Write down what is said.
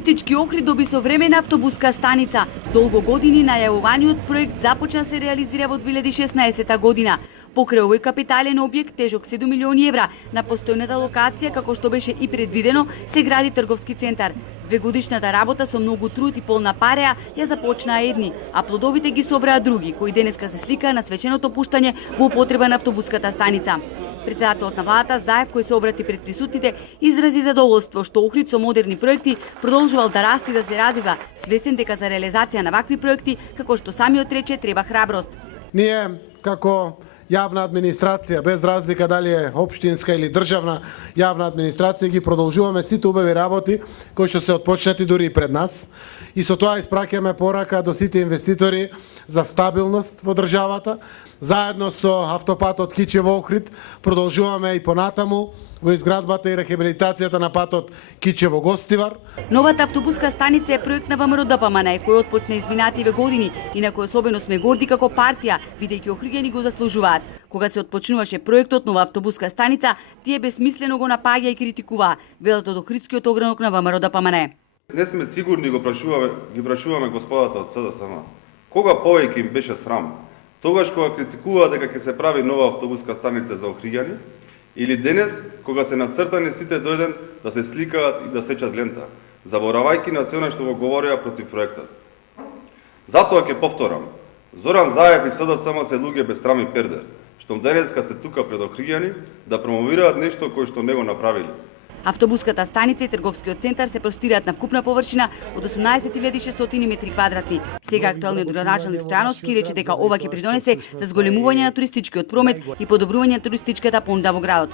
Туристички Охрид доби современа автобуска станица. Долго години најавуваниот проект започна се реализира во 2016 година. Покрај овој капитален објект тежок 7 милиони евра на постојната локација, како што беше и предвидено, се гради трговски центар. Двегодишната работа со многу труд и полна пареа ја започнаа едни, а плодовите ги собраа други, кои денеска се сликаа на свеченото пуштање во употреба на автобуската станица. Председателот на владата Заев, кој се обрати пред присутните, изрази задоволство што Охрид со модерни проекти продолжувал да расте и да се развива, свесен дека за реализација на вакви проекти, како што самиот рече, треба храброст. Ние како јавна администрација, без разлика дали е општинска или државна јавна администрација, ги продолжуваме сите убави работи кои што се отпочнати дури и пред нас. И со тоа испраќаме порака до сите инвеститори за стабилност во државата. Заедно со автопатот Кичево-Охрид продолжуваме и понатаму во изградбата и рехабилитацијата на патот Кичево-Гостивар. Новата автобуска станица е проект на ВМРО-ДПМН, кој отпочна изминативе години и на кој особено сме горди како партија, бидејќи охриѓани го заслужуваат. Кога се отпочнуваше проектот нова автобуска станица, тие безсмислено го напаѓа и критикуваа, велат од охридскиот огранок на ВМРО-ДПМН. Не сме сигурни ги прашуваме господата од СДСМ. Кога повеќе им беше срам? Тогаш кога критикува дека ќе се прави нова автобуска станица за охриѓани, или денес кога се нацртани сите дојден да се сликаат и да сечат лента, заборавајќи на се она што го говореа против проектот. Затоа ќе повторам, Зоран Заев и СДСМ се луѓе без срам и пердер, што денеска се тука пред охриѓани да промовираат нешто кое што не го направиле. Автобуската станица и трговскиот центар се простираат на вкупна површина од 18.600 метри квадратни. Сега актуелниот градоначалник Стојановски рече дека ова ќе придонесе за зголемување на туристичкиот промет и подобрување на туристичката понуда во градот.